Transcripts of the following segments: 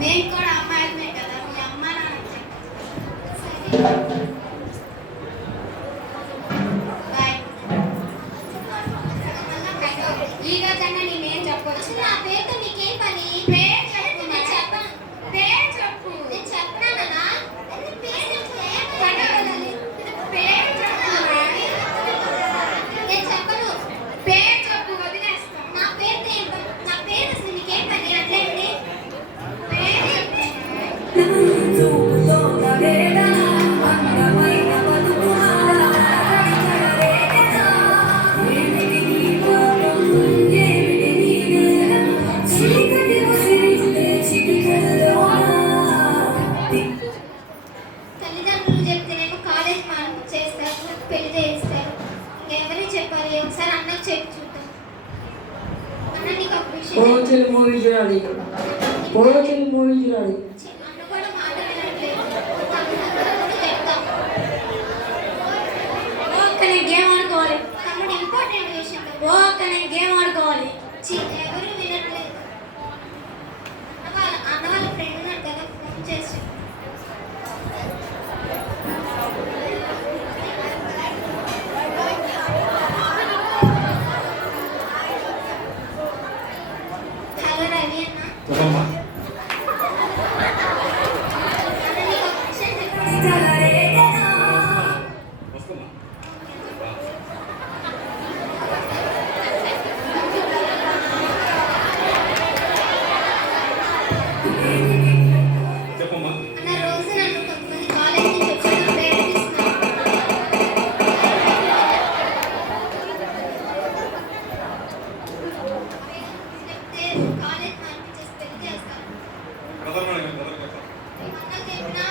నేను కూడా అమ్మాయిలమే కదా, మీ అమ్మ నాన్న బాయ్. ఈ రోజన్నా నేనేం చెప్పొచ్చు? నా పేరుతో నీకేం పని? పేరు చెప్పు. నేను చెప్పను. పేరు చెప్పు. నేను చెప్పనా? పేరు చెప్పు. పేరు చెప్పు. నేను చెప్పను. పేరు చెప్పు, వదిలేస్తాను. నా పేరుతో ఏం పని? నా పేరు అసలు నీకేం పని? అట్లేంటి? పేరు చెప్పు. తల్లిదండ్రులు చెప్తేనేమో కాలేజ్ చేస్తారు, పెళ్లి చేస్తారు. ఇంకెవరికి చెప్పాలి? ఒకసారి అన్నకు చెప్పి చూద్దాం. అన్న నీకు ఒక విషయం మూవీ చూడాలి. అన్న కూడా మాట వినట్లేదు. తమ్ముడు చెప్తాం. నేను గేమ్ ఆడుకోవాలి. తమ్ముడు ఇంపార్టెంట్ విషయం. నేను గేమ్ ఆడుకోవాలి. ఎవరు వినట్లేదు. అన్న వాళ్ళ ఫ్రెండ్ ఉన్నారు కదా, ఫోన్ చేసి హలో రవి అన్న. చెప్పమ్మా. అన్న నీకు ఒక విషయం చెప్పాలి. వస్తున్నా. చెప్పమ్మా. అన్న రోజు నన్ను కొంతమంది కాలేజ్ నుంచి వచ్చాక ప్రేరేపిస్తున్నారు. చెప్తే కాలేజ్ మార్పించేసి పెళ్లి చేస్తాను. బ్రదర్ మేడం, బ్రదర్ చెప్పండి. అన్నకు చెప్పినా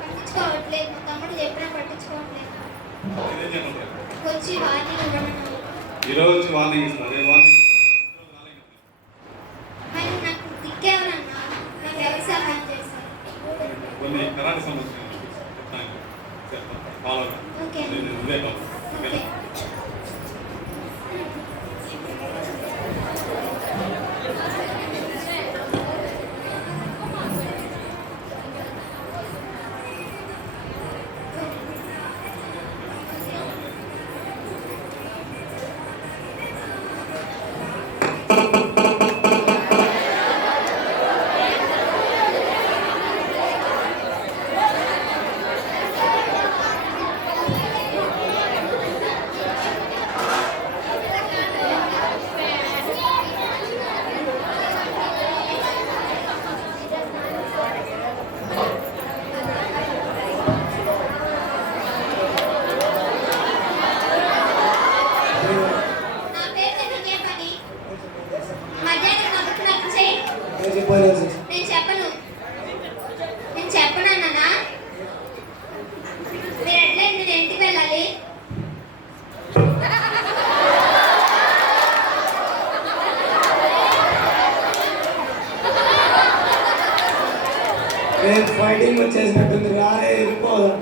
పట్టించుకోవట్లేదు, మా తమ్ముడు చెప్పినా పట్టించుకోవట్లేదు. ఇదేం చేయమంటారు? వచ్చి వార్నింగ్ ఇవ్వమన్నారు. ఈరోజు వార్నింగ్ ఇస్తున్నారు. ఏ వార్నింగ్? మరి నాకు దిక్కేవరన్నా, నాకు ఎవరు సహాయం చేస్తారు? కొన్ని కరాటే సంబంధించిన చెప్తాను. Follow okay. ఇదే కాదు. ఓకే. నా పేరుతో నీకేం పని? మధ్యాహ్నం కాబట్టి నాకు చెయ్యి. నేను చెప్పను. నేను చెప్పను అన్నానా? మీరు ఎట్లయితే నేను ఇంటికి వెళ్ళాలి. ఫైటింగ్ వచ్చేసినట్టుంది. రాలే వెళ్ళిపోదాం.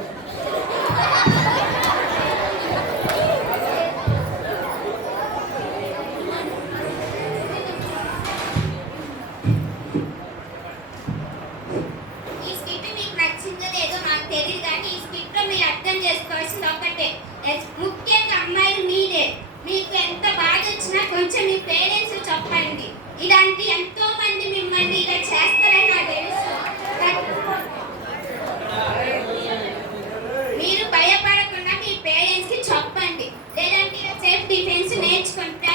ఈ స్కిట్ మీకు నచ్చిందో లేదో నాకు తెలియదు, కానీ ఈ స్కిట్ లో మీరు అర్థం చేసుకోవాల్సింది ఒకటే. ముఖ్యంగా అమ్మాయిలు మీరే. మీకు ఎంత బాధ వచ్చినా కొంచెం మీ పేరెంట్స్ చెప్పండి. ఇలాంటి ఎంతో మంది మిమ్మల్ని ఇలా చేస్తారని నాకు తెలుసు. మీరు భయపడకుండా మీ పేరెంట్స్ కి చెప్పండి. లేదంటే సెల్ఫ్ డిఫెన్స్ నేర్చుకుంటే